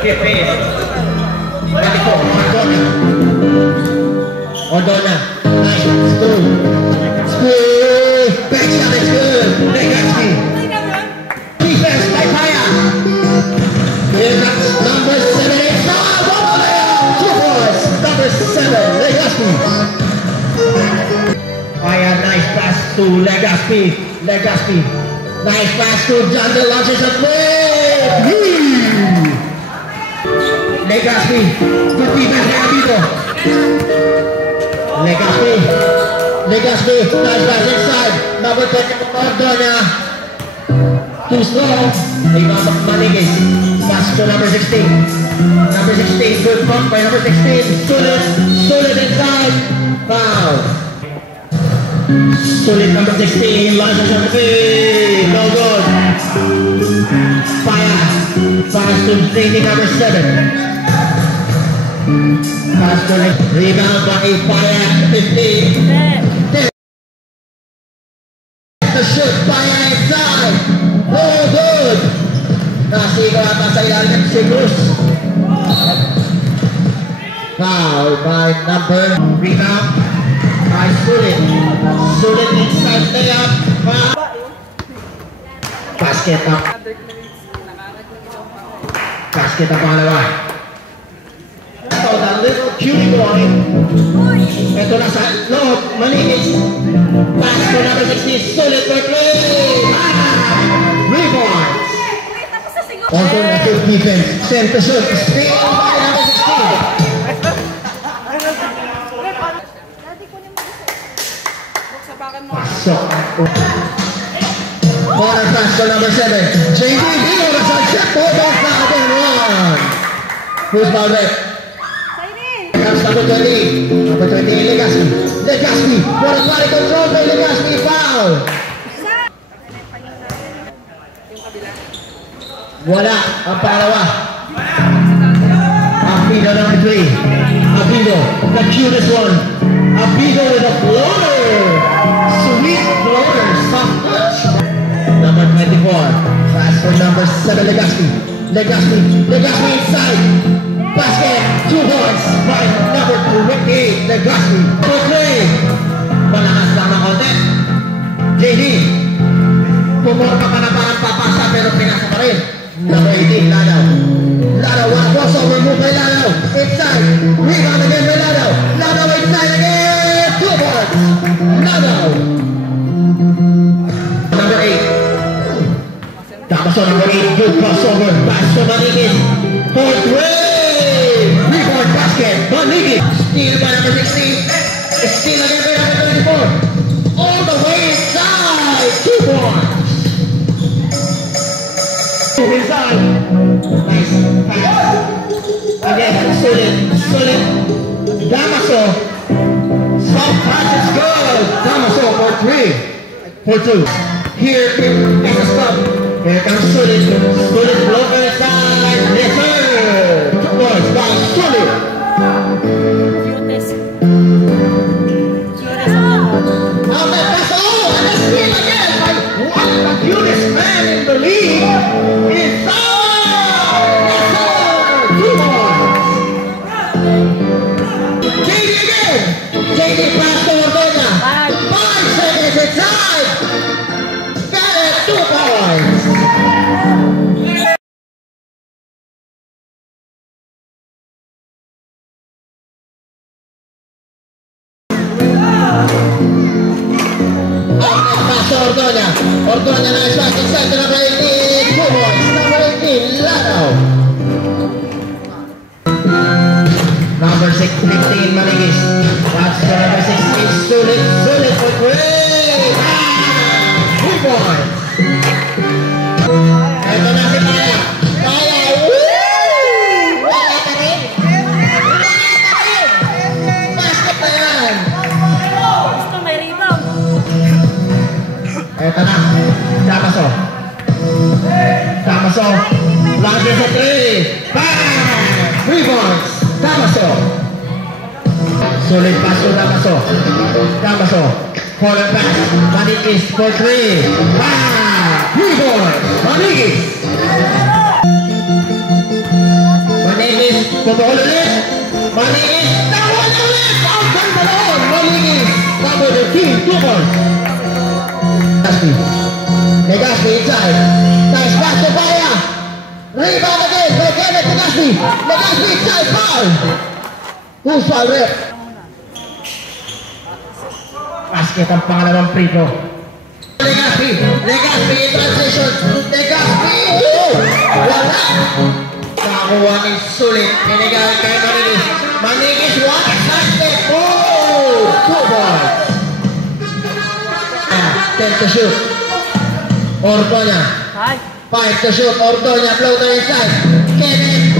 Keep in. 24. Ordona. Nice. School. Back shot is good. Legacy. Defense by Paya. Here comes number 7. Two boys. Number 7. Legacy. Paya, nice pass to Legacy. Legacy. Nice pass to John De launches a play. Legacy. Good defense by Abito. Legacy. Legacy. Nice pass inside. Number 10. Ordona. Too strong. Rebound Manigis. Pass to number 16. Number 16. Good pump by number 16. Sulit. Sulit inside. Foul. Sulit number 16. Launches on the field. No good. Fire. Pass to Zaydi number 7. Pass to next. Rebound by Fire 15. The shoot. Fire inside. No good. Nasigaw at nasa ilalim si Bruce. Foul by number. Rebound by Sulit. Sulit inside layup. Basket up. Basket up pangalawa. So the little cutie boy. Ito na sa loob. Manigis. Pass to number 16. Sulit for play. Rebound. Also na good defense. Send to shoot. Steal by number 16. Pasok. Corner pass to number 7. JD Dino nasa shot. Ball back na again. Who's ball back? Comes number 20. Number 20, Legacy. Legacy. What a body control by Legacy. Foul. Wala ang pangalawa. Abito number 3. Abito, the cutest one. Abito with a floater. Sweet floater, soft touch. Number 24. Pass for number 7, Legacy. Legacy. Legacy inside. Basket. 2 points by number 28, Legacy. For 3. Malakas lang ng konti. JD. Pumorma ka na parang papasa pero pinasa pa rin. Number 18, Ladaw. Ladaw, one crossover move by Ladaw. Inside. Rebound again by Ladaw. Ladaw inside again. 2 points. Ladaw. Number 8. Damaso number 8. Good crossover. Pass to Manigis. For 3. Rebound basket. Manigis. Steal by number 16. Steal again by number 24. All the way inside. 2 points. Inside. Nice pass. Again, Sulit. Damaso. Soft pass is good. Damaso for 3. For 2. Here is a stop. Here comes Sulit. Sulit blocker inside. Return. 2 points by Sulit. And a steal again by one of the cutest man in the league. JD pass to Ordona. 5 seconds inside. Got it. 2 points. Pass to Ordona. Ordona nice pass inside to number 18. 2 points. Number 18, Ladaw. Number 15, Manigis. That's the number 16, Sulit. Sulit for 3. 3 points. Ito na si Paya. Paya. Wala pa rin. Basket na yan. Gusto may rebound. Ito na. Damaso. Damaso. Launches sa 3. Bang! 3 points. Damaso. Sulit pass to Damaso. Damaso. Corner pass. Manigis for 3. Bang! 3 points. Manigis. Manigis, pabukol ulit. Manigis, nakuha ulit. Ang ganda noon. Manigis, number 13, 2 points. Legaspi. Legaspi inside. Nice pass to Paya. Rebound again. Go get it, Legaspi. Legaspi inside, foul. Who's foul rep? Basket ang pangalawang free throw. Legaspi in transition. Legaspi. Wala. Nakakuha ng sulit. Ninigawan kay Manigis. Manigis, one basket. Oh! 2 points. 10 to shoot. Ordoña. 5 to shoot. Ordoña, floater inside. Kenneth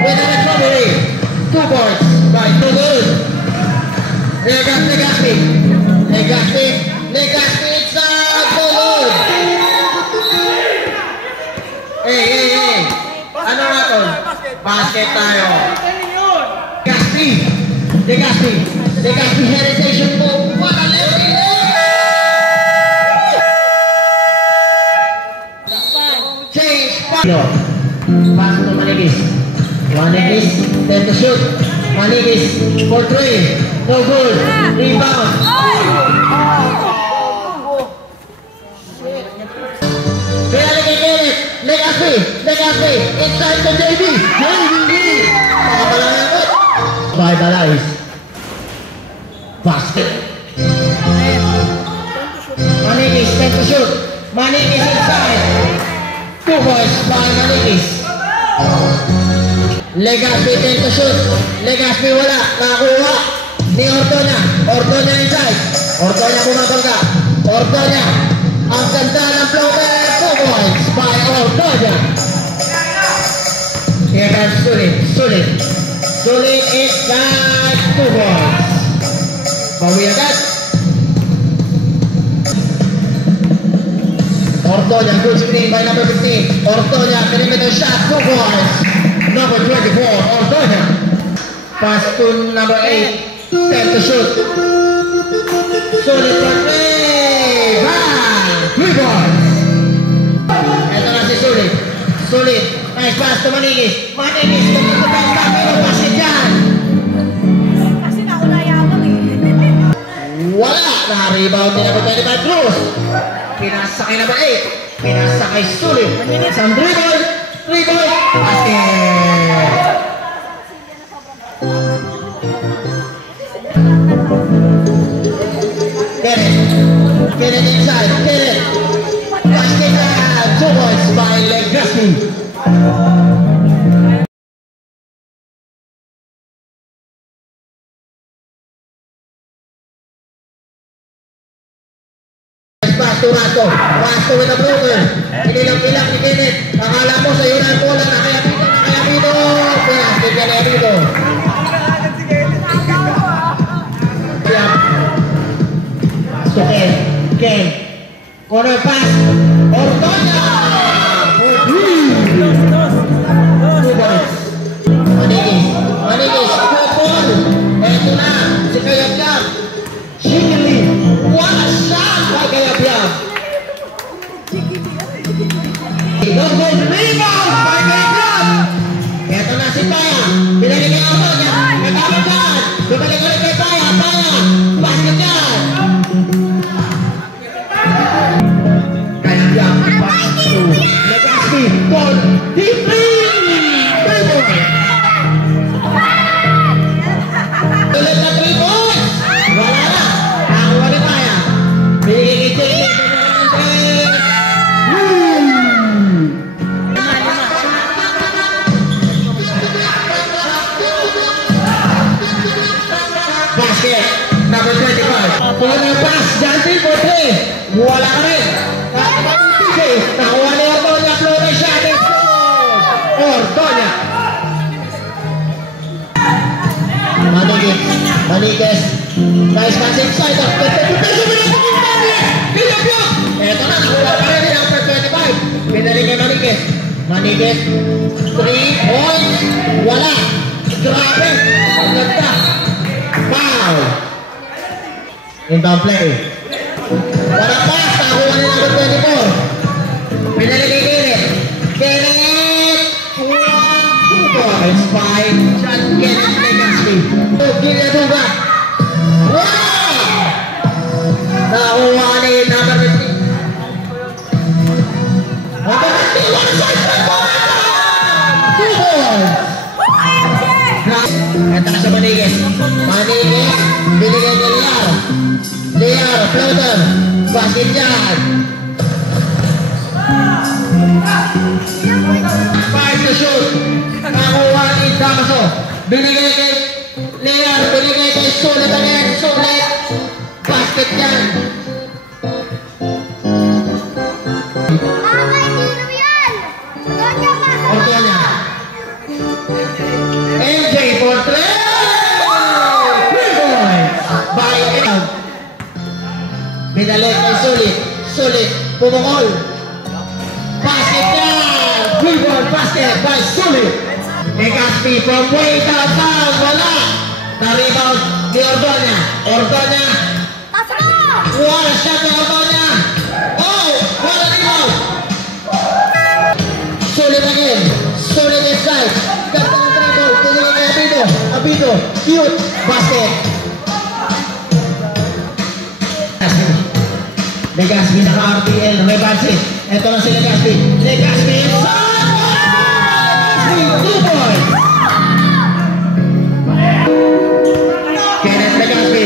with a recovery. 2 points. Right, too good. Legaspi. Legaspi inside. Too good. Hey. Ano nga to? Basket tayo. Legaspi hesitation po. What a lefty. Change. Pass to Manigis. Manigis, 10 to shoot. Manigis for 3. No good. Rebound. Legaspi, inside to JB. By Balais. Basket. Manigis, 10 to shoot. Manigis inside. 2 points by Manigis. Legaspi, 10 to shoot. Legaspi wala. Nakakuha ni Ordoña. Ordoña inside. Ordoña bumabangga. Ordoña. Ang ganda ng floater. 2 points by Ordoña. Here comes Sulit inside. 2 points. Bawi agad. Ordoña, good screen by number 15. Ordoña, perimeter shot, 2 points. Number 24, Ordoña. Pass to number 8. 10 to shoot. Sulit for 3. Bang! 3 points. Ito na si Sulit. Nice pass to Manigis. Manigis, ito na pero basket dyan. Kasi nauna yabang eh. Wala. Naka-rebound din number 25, Cruz. Pinasa kay number 8. Pinasa kay Sulit. Isang dribble. Basket. Kenneth inside. Basket. 2 points by Legaspi. Pasto with a blower. Inilang-ilang ni Kenneth. Akala mo sa'yo na ang bola. Kaya Pino. Basket ka na Pino. So Ken. Corner pass. Ordoña. 2 points. Manigis. Kupol. Eto na. Si Kayabyab. Shigili. What a shot by Kayabyab. Good rebound by Kayabyab. Eto na si Paya. Binalik kay Ordoña. Katama dyan. Bumalik ulit kay Paya. Basket dyan. Kayabyab. Pass to Legaspi. Ball. Deep three. Ulit na 3 points. Wala na. Nakakuha ni Paya. Binigay kay JB. Basket. Number 25. Corner pass. Jantin for 3. Wala ka rin. Nakuha ni Ordoña. Floater shot. Ordoña. Manigis. Nice pass inside. Eto na, nakuha pa rin ang 25. Pinalik kay Manigis. 3 points. Wala. Grabe. Ang ganda. Foul. Inbound play. Wala pass. Nakuha ni number 24. Pinalik kay Kenneth. 2 points by Villanueva. Wow! Nakuha ni number 15. Number 15, one side by Boneta! 2 points! Ito na sa Maniguez. Maniguez, binigay ni Liar. Liar, floater. Basket dyan. 5 to shoot. Nakuha ni Damaso. Binigay kay Liar. Binigay kay Sulit again. Sulit. Basket dyan. Ortonya. MJ for 3 points by Elm. Binalik kay Sulit. Sulit. Pumukol. Basket down. 3-point basket by Sulit. Legaspi from way downtown. Wala. Na-rebound ni Ortonya. Ortonya. What a shot ni Ortonya. Oh, what a rebound. Sulit again. Sulit inside. Ganda ng dribble. Tinigil kay Abito. Abito. Cute. Basket. Legaspi naka-RTL. May budget. Ito na si Legaspi. Legaspi inside. 2 points. Kenneth Legaspi.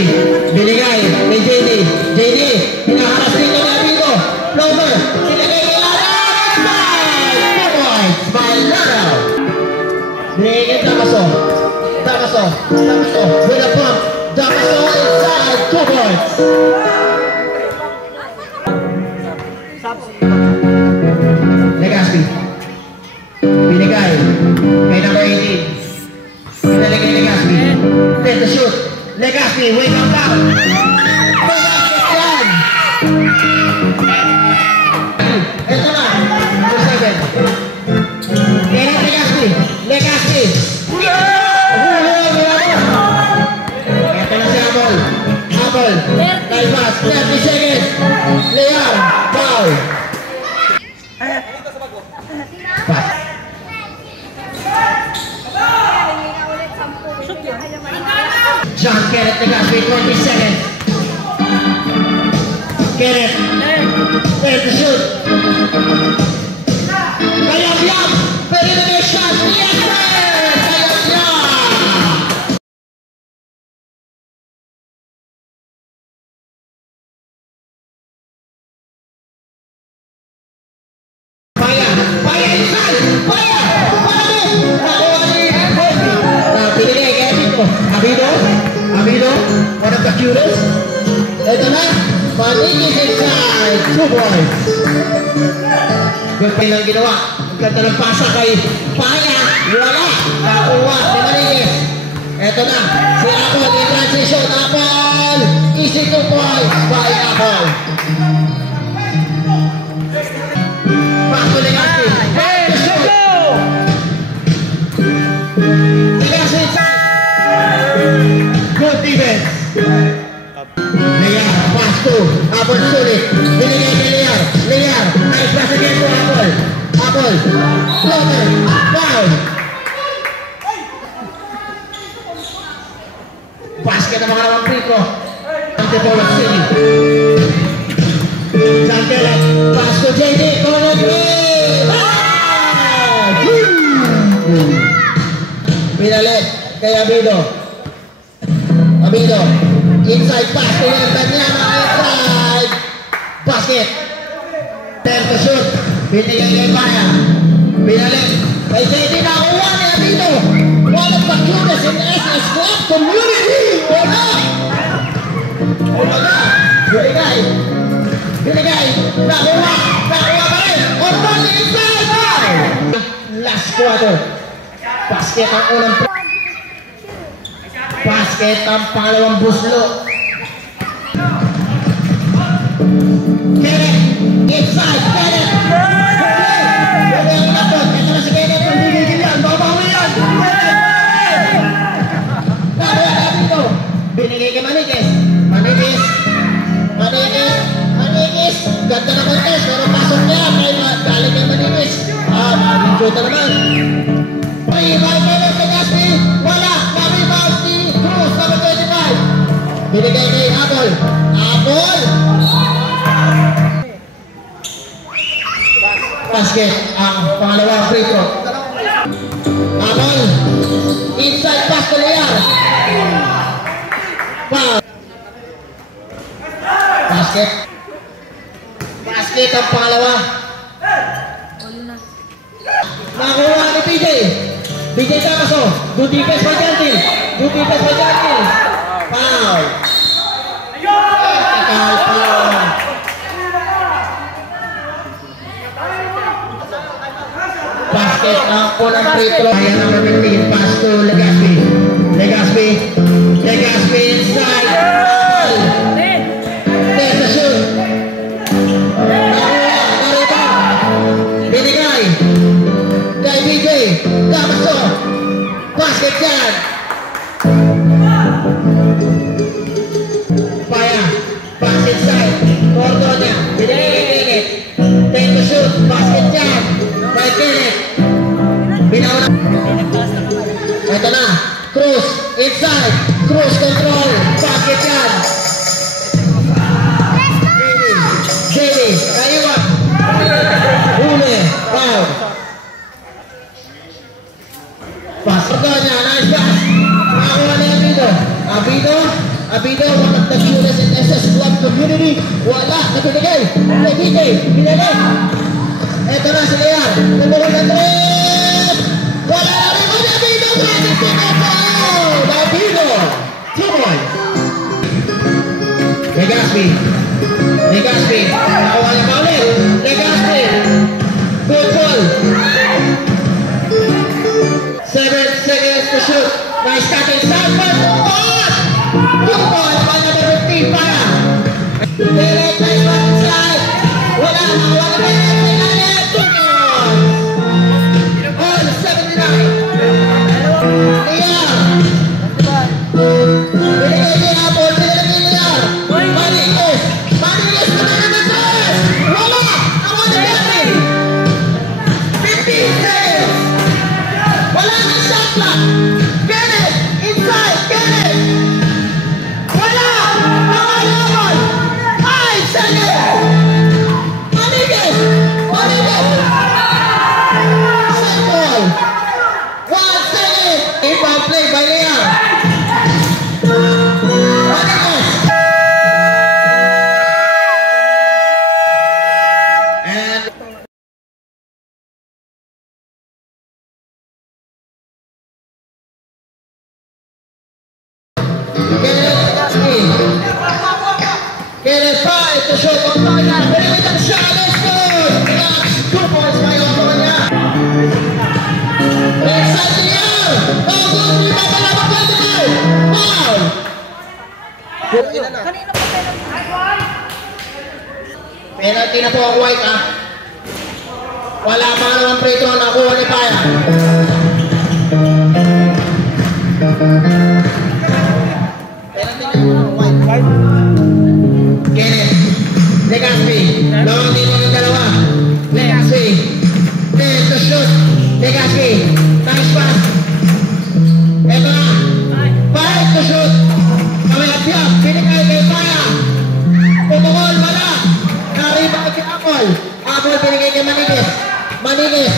Binigay kay JD. JD. Hinaharas din kay Abito. Floater. Binigay kay Lara. 2 points by Lara. Binigay kay Damaso. Damaso. Damaso. With a pump. Damaso inside. 2 points. Legaspi. Binigay kay number 18. Binalik kay Legaspi. Let the shoot. Legaspi, way down. Basket yan. Ito na. Number 7. Kenneth Legaspi. Legaspi. Ito na si Apple. Apple. Time pass. 30 seconds. Liar. Foul. Pass. John Kenneth Legaspi, 20 seconds. Kenneth. There's the shoot. Kayam-yam. Pwede na may shot. Yes, sir! Kayam-yam. Paya. Paya inside. Paya. Paya. Nakuha ni Heavy. Pinigay kay Abito. Abito. Abito. One of the cutest. Ito na. Maniguez inside. 2 points. Good play lang ginawa. Ang ganda ng pasa kay Paya. Wala. Nakuha ni Maniguez. Ito na. Si Apple in transition. Apple. Easy 2 points by Apple. Back to Legaspi. Hey, let's go! Legaspi inside. Good defense. Liar, pass to Apple Sulit. Binigay kay Liar. Liar. Nice pass again to Apple. Apple. Floater. Foul. Basket ang mga namang prito. Antipolo City. Santele. Pass to JD. Corner three. Binalik kay Abito. Abito. Inside pass to Benyama. Inside. Basket. There to shoot. Binigay kay Paya. Binalik kay JD. Nakuha ni Abito. One of the cutest in SS Club community. Wala. Wala. Binigay. Binigay. Nakuha. Nakuha pa rin. Ortonya inside. Last quarter. Basket ang unang. Basket ang pangalawang buslo. Kenneth. Inside. Kenneth. Kenneth. Ito na si Kenneth. Nagigigil yan. Babawi yan. Nakuha na dito. Binigay kay Maniguez. Maniguez. Maniguez. Maniguez. Ganda na contest. Pero pasok niya. Galing kay Maniguez. Shoot na naman. Rebound kay Legaspi. Wala. Na-rebound si Cruz. Binigay kay Apple. Apple! Basket ang pangalawang free throw. Apple. Inside pass to Liar. Foul. Basket. Basket ang pangalawa. Nakuha ni PJ. PJ Tamaso. Good defense by Jantil. Good defense by Jantil. Foul. Technical foul. Basket ang unang free throw. Ayan number 15. Pass to Legaspi. Legaspi. Legaspi inside. Foul. There's a shoot. Binigay kay BJ Tamaso. Basket yan. Paya. Pass inside. Cordonia. Binigay kay Kenneth. Take the shoot. Basket yan. By Kenneth. Binauna. Ito na. Cruz. Inside. Cruz control. Basket yan. Jamie. Kaiwan. Huli. Foul. Pass. Cordonia. Nice pass. Nakakuha ni Abido. Abido, one of the shooters in SS Club community. Wala. Napinigay. Pinigay. Pinigay. Ito na si Liar. Tumulong na 3. Wala na rin ko ni Abido. Abido. 2 points. Legaspi. Nakakuha niya pa ulit. Legaspi. Good ball. 7 seconds to shoot. Nice cut inside. 2 points. By number 15. Para. Direct nice pass inside. Wala na. 2 points. All 79. Liar. Binigay ni Apple. Binigay ni Liar. Manigues. Binigay ni Tres. Wala. Ako ni Kevin. 15 seconds. Wala na shot clock. Kenneth. Inside. Kenneth. Wala. Pangayaman. 5 seconds. Manigues. Set ball. 1 second. Inbound play by Liar. Manigues. And Kenneth 5 to shoot on Tonya. Binigay ng shot. Let's go. 2 points by Tonya. Inside Liar. Oh, good. Di ba pala mag-29? Foul. Kanina pa Penalty na po ang White, ha? Wala pa naman free throw. Nakuha ni Paya. Penalty na po ang White. Kenneth. Legaspi. Long dito ng dalawa. Legaspi. Kenneth to shoot. Legaspi. Nice pass. Ito na. 5 to shoot. Kamayat-yap. Binigay kay Paya. Pumukol. Wala. Naribang si Apple. Apple binigay kay Manigues. Manigues.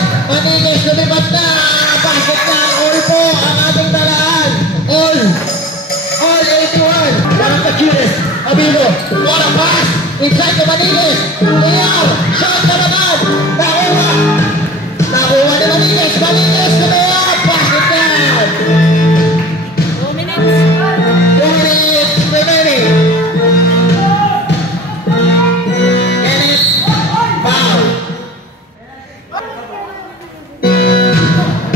Lumipat na. Basket na. All po ang ating talaan. All 81. One of the cutest. Abigo. What a pass. Inside to Manigues. Liar. Shot na naman. Nakuha ni Manigues. Manigues to Liar. Basket down. 2 minutes. 2 minutes remaining. Kenneth. Foul.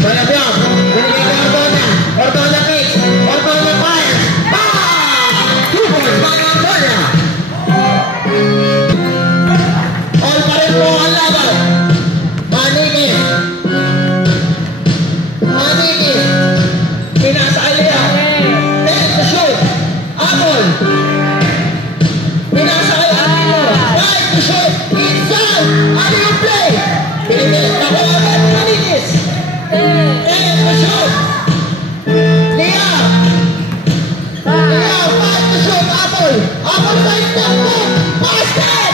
Banabiyang. Binigay kay Ordonia. Ordonia kicks. Ordonia fires. Foul. 2 points by Ordonia. All pa rin po ang laban. Manigues. Pinasa kay Liar. Take the shoot. Apple. Pinasa kay Abigo. Right to shoot. Inside. Ano yung play? Pinigay. Nakuha agad. Manigues. Take the shoot. Liar. 5 to shoot. ball. Upper side step back. Basket!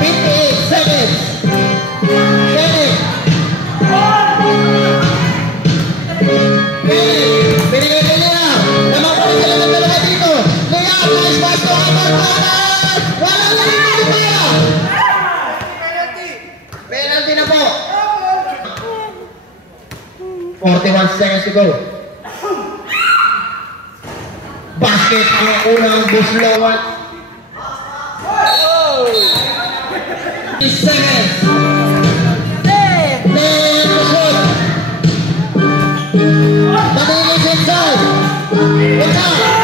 58 seconds. Kenneth. Binigay nila. Naman pa rin sila ng dalawa dito. Lea, nice pass to Amar Panas. Walang nalilili pa. Penalty na po. 41 seconds to go. Basket ang unang buslongan. 3 seconds. Then the shot. Mabilis inside. What's up?